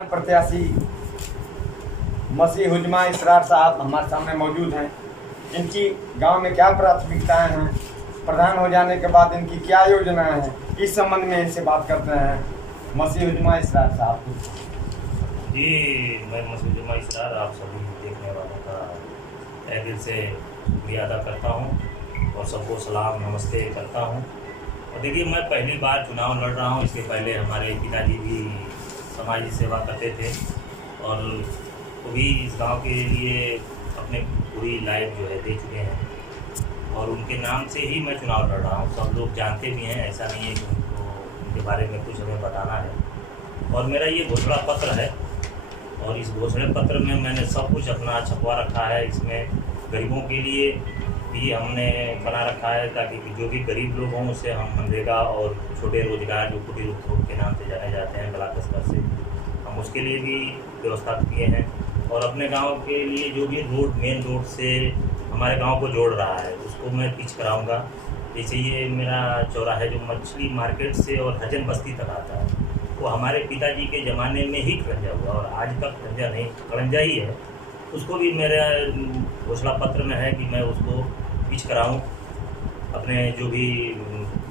प्रत्याशी मसीह हुजमा इसरार साहब हमारे सामने मौजूद हैं। इनकी गांव में क्या प्राथमिकताएं हैं, प्रधान हो जाने के बाद इनकी क्या योजनाएं हैं, इस संबंध में इनसे बात करते हैं। मसीह हुजमा इसरार साहब। जी, मैं मसीह हुजमा इसरार आप सभी देखने वालों का तहे दिल से शुक्रिया अदा करता हूं और सबको सलाम नमस्ते करता हूं। और देखिए, मैं पहली बार चुनाव लड़ रहा हूं। इसके पहले हमारे पिताजी भी समाज सेवा करते थे और वो भी इस गांव के लिए अपने पूरी लाइफ जो है दे चुके हैं और उनके नाम से ही मैं चुनाव लड़ रहा हूँ। सब लोग जानते भी हैं, ऐसा नहीं है कि उनको उनके बारे में कुछ हमें बताना है। और मेरा ये घोषणा पत्र है और इस घोषणा पत्र में मैंने सब कुछ अपना छपवा रखा है। इसमें गरीबों के लिए भी हमने बना रखा है ताकि जो भी गरीब लोग हों उससे हम मनरेगा और छोटे रोजगार जो कुटीर उद्योग के नाम से जाने जाते हैं ब्लॉक स्तर से, हम उसके लिए भी व्यवस्था किए हैं। और अपने गांव के लिए जो भी रोड मेन रोड से हमारे गांव को जोड़ रहा है उसको मैं पिच कराऊंगा। जैसे ये मेरा चौराहा जो मछली मार्केट से और हजन बस्ती तक आता है, वो हमारे पिताजी के ज़माने में ही खड़ंजा हुआ और आज तक खड़ंजा नहीं, खड़ंजा ही है। उसको भी मेरे घोषणा पत्र में है कि मैं उसको पिच कराऊं अपने जो भी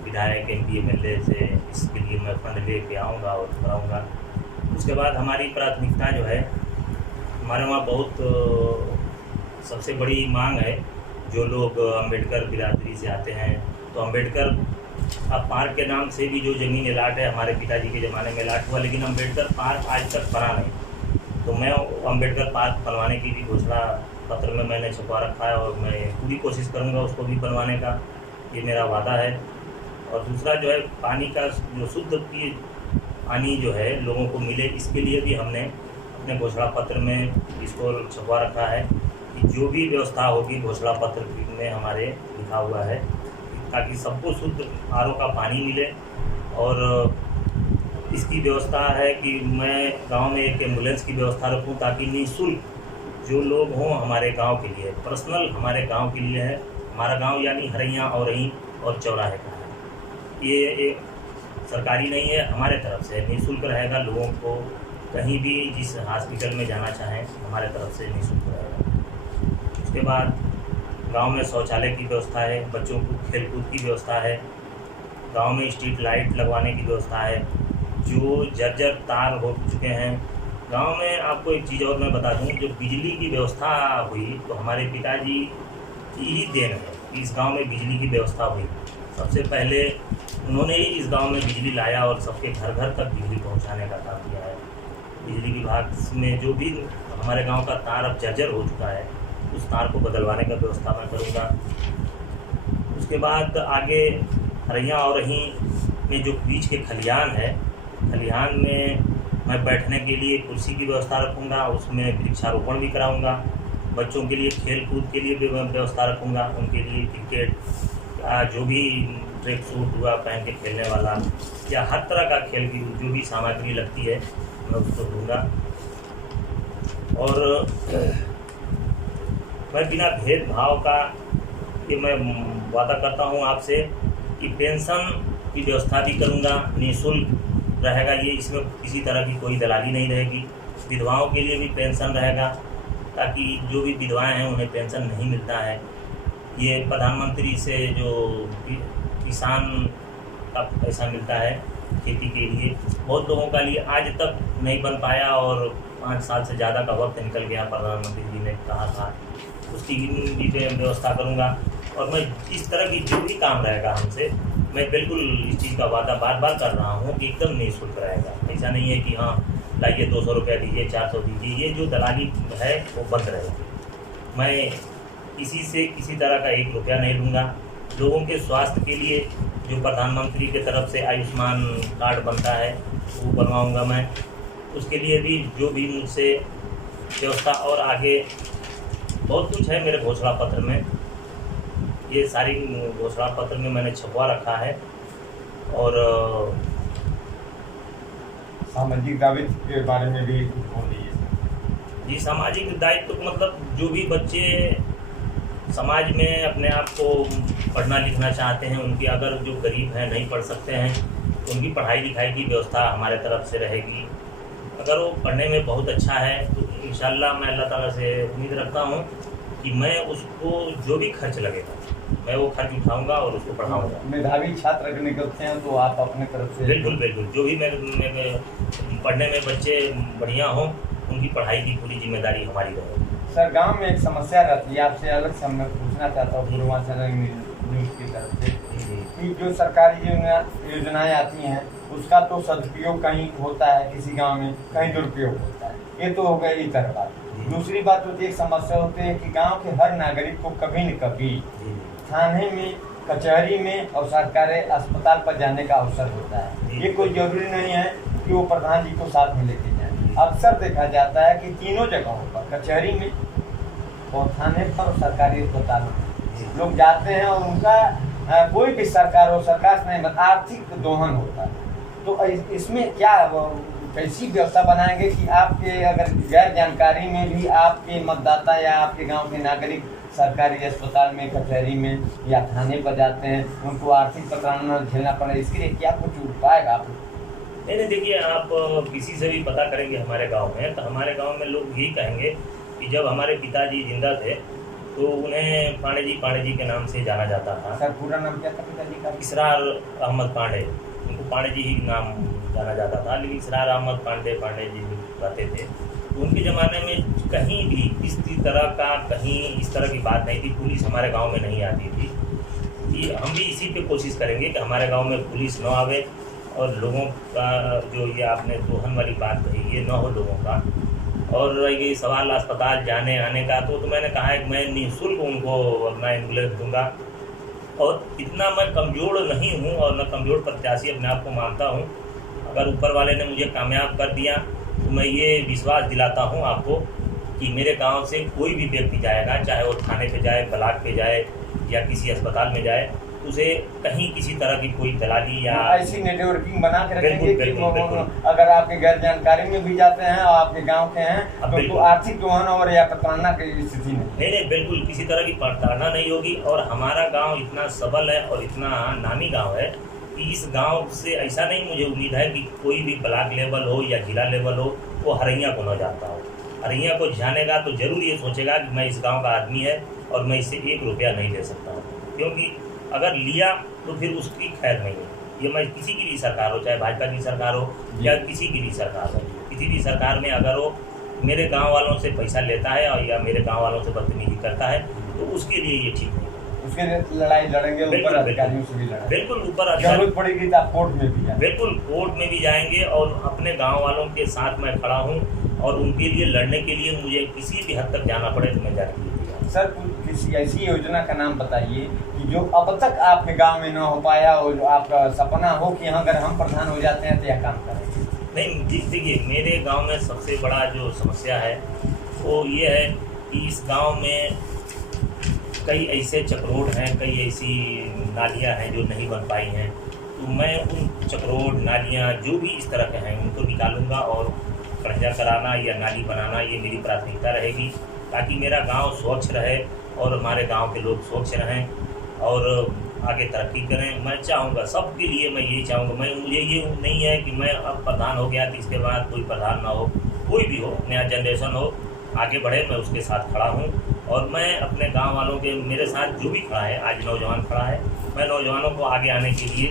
विधायक MP MLA से। इसके लिए मैं फंड ले के आऊँगा और कराऊँगा। उसके बाद हमारी प्राथमिकता जो है, हमारे वहाँ बहुत सबसे बड़ी मांग है। जो लोग अम्बेडकर बिरादरी से आते हैं तो अम्बेडकर पार्क के नाम से भी जो ज़मीन अलाट है, हमारे पिताजी के ज़माने में अलाट हुआ, लेकिन अम्बेडकर पार्क आज तक बना नहीं। तो मैं अम्बेडकर पार्क बनवाने की भी घोषणा पत्र में मैंने छपवा रखा है और मैं पूरी कोशिश करूंगा उसको भी बनवाने का, ये मेरा वादा है। और दूसरा जो है, पानी का जो शुद्ध पानी जो है लोगों को मिले, इसके लिए भी हमने अपने घोषणा पत्र में इसको छपवा रखा है कि जो भी व्यवस्था होगी घोषणा पत्र में हमारे लिखा हुआ है ताकि सबको शुद्ध RO का पानी मिले। और इसकी व्यवस्था है कि मैं गांव में एक एम्बुलेंस की व्यवस्था रखूं ताकि निःशुल्क जो लोग हों हमारे गांव के लिए, पर्सनल हमारे गांव के लिए है। हमारा गांव यानी हरैया औरही और चौराहे का है, ये सरकारी नहीं है, हमारे तरफ से निःशुल्क रहेगा। लोगों को कहीं भी जिस हॉस्पिटल में जाना चाहें हमारे तरफ से निःशुल्क रहेगा। उसके बाद गांव में शौचालय की व्यवस्था है, बच्चों को खेलकूद की व्यवस्था है, गांव में स्ट्रीट लाइट लगवाने की व्यवस्था है। जो जर्जर तार हो चुके हैं गांव में, आपको एक चीज़ और मैं बता दूं, जो बिजली की व्यवस्था हुई तो हमारे पिताजी की ही देन है कि इस गांव में बिजली की व्यवस्था हुई। सबसे पहले उन्होंने ही इस गांव में बिजली लाया और सबके घर घर तक बिजली पहुंचाने का काम किया है। बिजली विभाग में जो भी हमारे गांव का तार अब जर्जर हो चुका है, उस तार को बदलवाने का व्यवस्था मैं करूँगा। उसके बाद आगे हरैया औरही में जो बीच के खलिहान है, खलिहान में मैं बैठने के लिए कुर्सी की व्यवस्था रखूँगा, उसमें वृक्षारोपण भी कराऊँगा। बच्चों के लिए खेल कूद के लिए भी व्यवस्था रखूँगा, उनके लिए क्रिकेट जो भी ट्रैक सूट हुआ पहन के खेलने वाला या हर तरह का खेल की जो भी सामग्री लगती है मैं उसको दूँगा। और मैं बिना भेदभाव का ये मैं वादा करता हूँ आपसे कि पेंशन की व्यवस्था भी करूँगा, निःशुल्क रहेगा ये, इसमें किसी तरह की कोई दलाली नहीं रहेगी। विधवाओं के लिए भी पेंशन रहेगा ताकि जो भी विधवाएं हैं उन्हें पेंशन नहीं मिलता है। ये प्रधानमंत्री से जो किसान का पैसा मिलता है खेती के लिए, बहुत लोगों का लिए आज तक नहीं बन पाया और 5 साल से ज़्यादा का वक्त निकल गया। प्रधानमंत्री जी ने कहा था, उसकी भी व्यवस्था करूँगा। और मैं इस तरह की जो भी काम रहेगा हमसे, मैं बिल्कुल इस चीज़ का वादा बार बार कर रहा हूँ कि एकदम निःशुल्क रहेगा। ऐसा नहीं है कि हाँ लाइए 200 रुपया दीजिए, 400 दीजिए, ये जो दलाली है वो बंद रहेगी। मैं किसी से किसी तरह का 1 रुपया नहीं लूँगा। लोगों के स्वास्थ्य के लिए जो प्रधानमंत्री की तरफ से आयुष्मान कार्ड बनता है वो बनवाऊँगा मैं, उसके लिए भी जो भी मुझसे व्यवस्था। और आगे बहुत कुछ है मेरे घोषणा पत्र में, ये सारी घोषणा पत्र में मैंने छपवा रखा है। और सामाजिक दायित्व के बारे में भी कुछ बोल दीजिए। जी, सामाजिक दायित्व तो मतलब जो भी बच्चे समाज में अपने आप को पढ़ना लिखना चाहते हैं, उनके अगर जो गरीब हैं नहीं पढ़ सकते हैं तो उनकी पढ़ाई लिखाई की व्यवस्था हमारे तरफ से रहेगी। अगर वो पढ़ने में बहुत अच्छा है तो इंशाल्लाह मैं अल्लाह ताला से उम्मीद रखता हूँ कि मैं उसको जो भी खर्च लगेगा मैं वो खर्च उठाऊंगा और उसको पढ़ाऊंगा। मेधावी छात्र अगर निकलते हैं तो आप अपने तरफ से बिल्कुल बिल्कुल, जो भी मैं पढ़ने में बच्चे बढ़िया हों उनकी पढ़ाई की पूरी जिम्मेदारी हमारी रहेगी। सर गांव में एक समस्या रहती है, आपसे अलग से मैं पूछना चाहता हूँ पूर्वांचल न्यूज़ की तरफ से कि जो सरकारी योजनाएं आती हैं उसका तो सदुपयोग कहीं होता है, किसी गांव में कहीं दुरुपयोग होता है। ये तो हो गई एक तरह बात। दूसरी बात होती है, एक समस्या होती है कि गांव के हर नागरिक को कभी न कभी थाने में, कचहरी में और सरकारी अस्पताल पर जाने का अवसर होता है। ये कोई जरूरी नहीं है कि वो प्रधान जी को साथ में लेके जाए। अक्सर देखा जाता है कि तीनों जगहों पर, कचहरी में और थाने पर और सरकारी अस्पताल में लोग जाते हैं और उनका कोई भी सरकार हो, सरकार से नहीं, आर्थिक दोहन होता है। तो इसमें क्या कैसी व्यवस्था बनाएंगे कि आपके अगर गैर जानकारी में भी आपके मतदाता या आपके गांव के नागरिक सरकारी अस्पताल में, कचहरी में या थाने पर जाते हैं, उनको आर्थिक प्रताड़ना झेलना पड़े, इसके लिए क्या कुछ उपाय आप? नहीं, देखिए, आप किसी से भी पता करेंगे हमारे गांव में तो हमारे गांव में लोग यही कहेंगे कि जब हमारे पिताजी जिंदा थे तो उन्हें पांडे जी के नाम से जाना जाता था। सर पूरा नाम क्या था पिताजी का? इसरार अहमद पांडे, उनको पांडे जी ही नाम जाना जाता था, लेकिन इसरार अहमद पांडे जी रहते थे। तो उनके ज़माने में कहीं भी किसी तरह का इस तरह की बात नहीं थी, पुलिस हमारे गांव में नहीं आती थी। कि हम भी इसी पे कोशिश करेंगे कि हमारे गांव में पुलिस न आवे और लोगों का जो ये आपने दोहन वाली बात कही ये न हो लोगों का। और रह गई सवाल अस्पताल जाने आने का, तो मैंने कहा है कि मैं निःशुल्क उनको अपना एम्बुलेंस दूंगा। और इतना मैं कमज़ोर नहीं हूँ और न कमज़ोर प्रत्याशी अपने आप को मानता हूँ। अगर ऊपर वाले ने मुझे कामयाब कर दिया तो मैं ये विश्वास दिलाता हूँ आपको कि मेरे गांव से कोई भी व्यक्ति जाएगा, चाहे वो थाने पे जाए, ब्लॉक पे जाए या किसी अस्पताल में जाए, उसे कहीं किसी तरह की कोई दलाली या ऐसी नेटवर्किंग बना के रखेंगे कि अगर आपके गैर जानकारी में भी जाते हैं और आपके गांव के हैं तो आर्थिक दोहन और या प्रताड़ना की स्थिति नहीं, बिल्कुल किसी तरह की प्रताड़ना नहीं होगी। और हमारा गांव इतना सबल है और इतना नामी गांव है कि इस गांव से ऐसा नहीं मुझे उम्मीद है कि कोई भी ब्लॉक लेवल हो या जिला लेवल हो वो हरैया को न जाता हो। हरैया को जानेगा तो जरूर ये सोचेगा कि मैं इस गांव का आदमी है और मैं इससे 1 रुपया नहीं ले सकता हूँ, क्योंकि अगर लिया तो फिर उसकी खैर नहीं है। ये मैं किसी की भी सरकार हो, चाहे भाजपा की सरकार हो या किसी की भी सरकार हो, किसी भी सरकार में अगर वो मेरे गांव वालों से पैसा लेता है और या मेरे गांव वालों से बदतमीजी करता है तो उसके लिए ये ठीक नहीं। उसके लड़ाई लड़ेंगे, ऊपर अधिकारियों से भी लड़ेंगे। बिल्कुल, ऊपर जरूरत पड़ेगी तो आप कोर्ट में भी जाएंगे। बिल्कुल, कोर्ट में भी जाएंगे और अपने गांव वालों के साथ मैं खड़ा हूं और उनके लिए लड़ने के लिए मुझे किसी भी हद तक जाना पड़े तो मैं जाने। सर किसी ऐसी योजना का नाम बताइए कि जो अब तक आपके गांव में न हो पाया और जो आपका सपना हो कि अगर हम प्रधान हो जाते हैं तो यह काम करेंगे। नहीं, देखिए, मेरे गांव में सबसे बड़ा जो समस्या है वो ये है कि इस गांव में कई ऐसे चक्रोड हैं, कई ऐसी नालियां हैं जो नहीं बन पाई हैं। तो मैं उन चक्रोड, नालियां जो भी इस तरह के हैं उनको निकालूंगा और कढ़ा कराना या नाली बनाना ये मेरी प्राथमिकता रहेगी, ताकि मेरा गांव स्वच्छ रहे और हमारे गांव के लोग स्वच्छ रहें और आगे तरक्की करें। मैं चाहूँगा सबके लिए, मैं यही चाहूँगा। मुझे ये नहीं है कि मैं अब प्रधान हो गया तो इसके बाद कोई प्रधान ना हो, कोई भी हो, नया जनरेशन हो, आगे बढ़े, मैं उसके साथ खड़ा हूँ। और मैं अपने गांव वालों के, मेरे साथ जो भी खड़ा है, आज नौजवान खड़ा है, मैं नौजवानों को आगे आने के लिए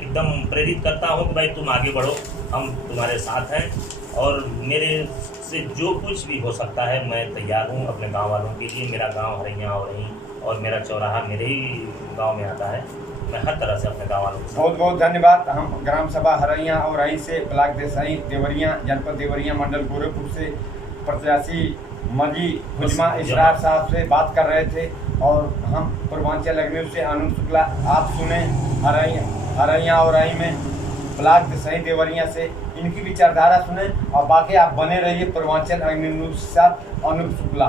एकदम प्रेरित करता हूँ कि भाई तुम आगे बढ़ो, हम तुम्हारे साथ हैं और मेरे से जो कुछ भी हो सकता है मैं तैयार हूँ अपने गांव वालों के लिए। मेरा गांव हरैया और मेरा चौराहा मेरे ही गांव में आता है। मैं हर तरह से अपने गांव वालों को बहुत बहुत धन्यवाद। हम ग्राम सभा हरैया और रही से ब्लॉक देसाई देवरिया, जनपद देवरिया, मंडल गोरखपुर से प्रत्याशी मजी हुजमा इसरार साहब से बात कर रहे थे और हम पूर्वांचल अग्नि से आनंद शुक्ला। आप सुने हरैया और रही में ब्लॉक देसाई देवरिया से इनकी विचारधारा सुने और बाकी आप बने रहिए पूर्वांचल अग्नि न्यूज़ के साथ। आनंद शुक्ला।